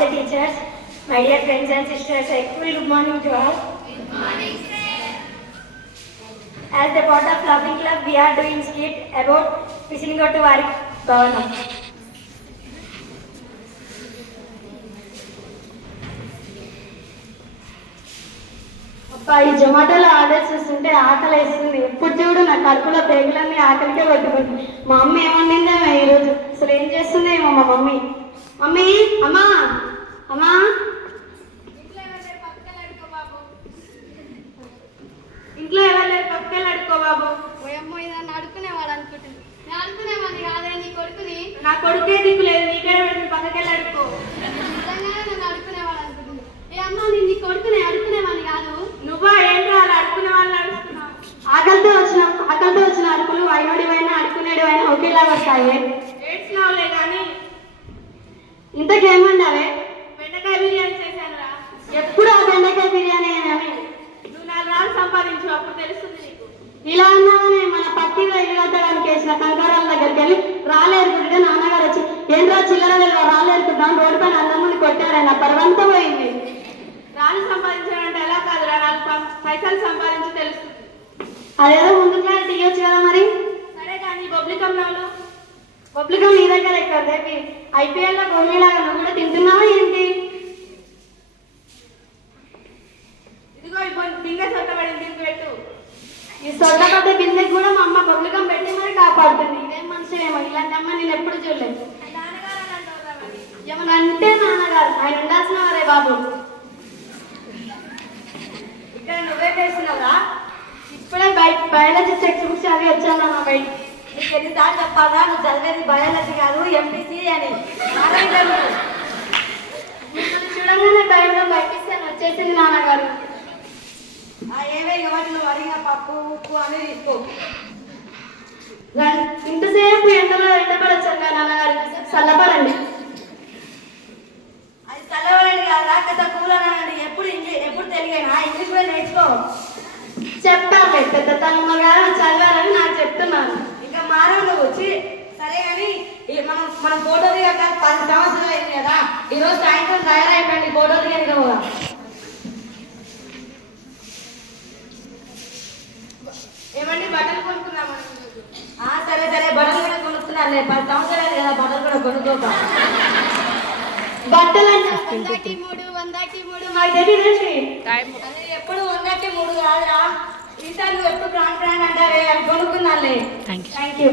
the teachers, my dear friends and sisters, a full good morning to all. Good morning, sir. As the part of Laughing Club, we are doing skit about Visingottu Vari Bhavanam. ఈ జొమాటోలో order చూస్తుంటే ఆకలి వేస్తుంది. ఎప్పుడు చూడు నా కడుపులో పేగులన్నీ ఆకలికే కొట్టుకుంటుంది. మా అమ్మ ఏమండిందేమో ఈరోజు, అసలు ఏం చేస్తుందేమో మా మమ్మీ. మమ్మీ, అమ్మా అమ్మా, ఇంట్లో ఎవరు లేరు, పక్కకెళ్ళి అడుకో బాబు. ఓయమ్మో, ఇదాన్ని అడుకునేవాడు అనుకుంటుంది. నేను అడుకునేవాడిని కాదే, నీ కొడుకుని. నా కొడుకే దిక్కు లేదు, నీకే పెట్టి పక్కకెళ్ళి అడుకో. నిజంగానే నన్ను అడుకునేవాడు అనుకుంటుంది. ఏ అమ్మ, నేను నీ కొడుకుని అడుకునేవాడిని కాదు. నువ్వా ఏంట్రా అలా అడుకునే వాళ్ళని అడుగుతున్నావు? ఆకలితో వచ్చిన అడుకులు అయినోడివైనా అడుకునేడివైనా ఒకేలాగా వస్తాయి. ఏడ్చినావులే కానీ ఇంతకేమన్నావే? బెండకాయ బిర్యానీ చేశానురా. ఎప్పుడు ఆ బెండకాయ బిర్యానీ అని నువ్వు 4 రాళ్ళు సంపాదించు, అప్పుడు తెలుస్తుంది నీకు. ఇలా అన్నామని మన పట్టిలో ఇల్లు కట్టడానికి వేసిన కంకరాల దగ్గరికి వెళ్ళి రాలేరుకుంటే నాన్నగారు వచ్చి, ఏంట్రా చిల్లర రాలేరుకుంటాం, రోడ్డు పైన అందముని కొట్టారని పర్వంతా పోయింది. రాళ్ళు సంపాదించాలంటే ఎలా కాదురా, 4 పైసలు సంపాదించి తెలుస్తుంది. అదేదో ముందు క్లారిటీ ఇవ్వచ్చు కదా మరి. సరే కానీ పబ్లికం నీ దగ్గర ఎక్కడ దేవి? ఐపీఎల్లో గోమీలాగా నువ్వు కూడా తింటున్నావా ఏంటి? ఇదిగో బిందె సొట్టబడింది, దీనికి పెట్టు. ఈ సొట్టబడ్డ బిందెకి కూడా మా అమ్మ పబ్లికం పెట్టి మరి కాపాడుతుంది. ఇదేం మనిషినేమో, ఇలాంటి అమ్మ నేను ఎప్పుడు చూడలేదు. ఏమన్నా అంటే నాన్నగారు, ఆయన ఉండాల్సిన వారే బాబు. ఇక్కడ నువ్వే చేస్తున్నావురా? ఇప్పుడే బయాలజీ టెక్స్ట్ బుక్స్ చదివి వచ్చాను అన్న బయట. నీకు ఎన్నిసార్లు చెప్పాలా, నువ్వు చదివేది బయాలజీ కాదు ఎంపీసీ అని. చూడంగానే భయంలో బయటిస్తాను, వచ్చేసింది నాన్నగారు. ఏవే వాటిలో అడిగిన పప్పు ఉప్పు అనేది తీసుకో. ఇంతసేపు ఎండపడొచ్చాను కదా నాన్నగారు, చల్లపడండి. అది చల్లబడండి కాదా, పెద్ద కూలనండి. ఎప్పుడు తెలియనా? ఇంగ్లీష్ కూడా నేర్చుకో. చెప్పాలి పెద్ద తల్లిగారు చదివారని నాకు చెప్తున్నాను. ఇంకా మానవు నువ్వు వచ్చి సరే కానీ మనం ఫోటో దిగాక 10 సంవత్సరాలు అయింది కదా, ఈరోజు సాయంత్రం తయారైపోయింది ఫోటో దిగాక కూడా. ఏమండి బట్టలు కొనుక్కున్నామని? సరే బట్టలు కూడా కొనుక్కున్నాను. 10 సంవత్సరాలు కదా, బట్టలు కూడా కొనుక్కోక. బట్టలు అంటే 100కి 3 మాకు తెలియదండి. అదే ఎప్పుడు 100కి 3 కాదురా. ఈసారి నువ్వు ఎప్పుడు ప్రాణ్ అంటారే, అవి కొనుక్కున్నానులే. Thank you.